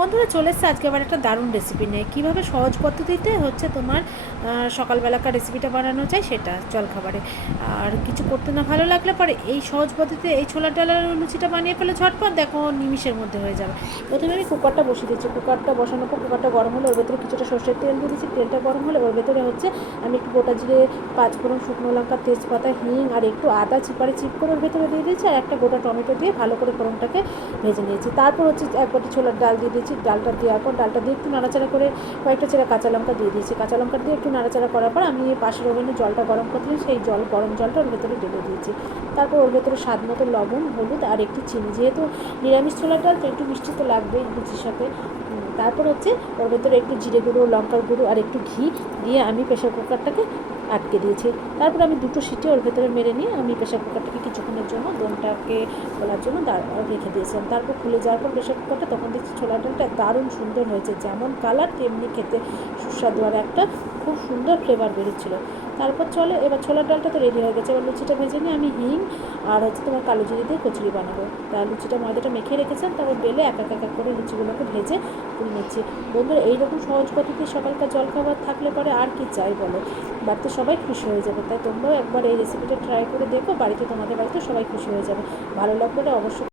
বন্ধুরা চলে এসছে আজকে আবার একটা দারুণ রেসিপি নিয়ে। কীভাবে সহজ পদ্ধতিতে হচ্ছে তোমার সকালবেলাকার রেসিপিটা বানানো যায় সেটা জলখাবারে। আর কিছু করতে না ভালো লাগলে পরে এই সহজ পদ্ধতিতে এই ছোলার ডালের লুচিটা বানিয়ে ফেলে ঝটপট, দেখো নিমিষের মধ্যে হয়ে যাবে। প্রথমে আমি কুকারটা বসিয়ে দিচ্ছি। কুকারটা বসানোর পর কুকারটা গরম হলে ওর ভেতরে কিছুটা সর্ষের তেল দিয়ে দিচ্ছি। তেলটা গরম হলে ওর ভেতরে হচ্ছে আমি একটু গোটা জিরে, পাঁচফোড়ন, শুকনো লঙ্কা, তেজপাতা, হিং আর একটু আদা চিপারে চিপ করে ওর ভেতরে দিয়ে দিয়েছি। আর একটা গোটা টমেটো দিয়ে ভালো করে ফোড়নটাকে ভেজে নিয়েছি। তারপর হচ্ছে এক বাটি ছোলার ডাল দিয়ে দিয়েছি। ডালটা দেওয়ার পর ডালটা দিয়ে একটু নাড়াচাড়া করে কয়েকটা চেরা কাঁচা লঙ্কা দিয়ে দিয়েছি। কাঁচা লঙ্কা দিয়ে একটু নাড়াচাড়া করার পর আমি পাশের ওভেনে জলটা গরম করছিলাম, সেই গরম জলটা ওর ভেতরে ঢেলে দিয়েছি। তারপর ওর ভেতরে স্বাদ মতো লবণ, হলুদ আর একটু চিনি, যেহেতু নিরামিষ ছোলার ডাল তো একটু মিষ্টি তো লাগবেই লুচির সাথে। তারপর হচ্ছে ওর ভেতরে একটু জিরে গুঁড়ো, লঙ্কার গুঁড়ো আর একটু ঘি দিয়ে আমি প্রেশার কুকারটাকে আটকে দিয়েছি। তারপর আমি দুটো সিটি ওর ভেতরে মেরে নিয়ে আমি প্রেশার কুকারটাকে কিছুক্ষণের জন্য দমটাকে খোলার জন্য রেখে দিয়েছিলাম। তারপর খুলে যাওয়ার পর প্রেশার কুকারটা তখন দেখছি ছোলার ডালটা দারুণ সুন্দর হয়েছে, যেমন কালার তেমনি খেতে সুস্বাদু আর একটা খুব সুন্দর ফ্লেভার বেরোচ্ছিলো। তারপর চলো এবার ছোলার ডালটা তো রেডি হয়ে গেছে। এবার লুচিটা ভেজে নিয়ে আমি হিং আর হচ্ছে তোমার কালো জিরে দিয়ে কচুরি বানাবো। তার লুচিটা ময়দাটা মেখে রেখেছিলাম, তারপর বেলে এক এক করে লুচিগুলোকে ভেজে তুলে নিচ্ছি। বন্ধুরা এইরকম সহজ পদ্ধতি সকালকার জলখাবার থাকলে পরে আর কি চাই বলো, বাড়িতে সবাই খুশি হয়ে যাবে। তাই তোমরাও একবার এই রেসিপিটা ট্রাই করে দেখো, বাড়িতে তোমাদের বাড়িতে সবাই খুশি হয়ে যাবে। ভালো লাগলে অবশ্যই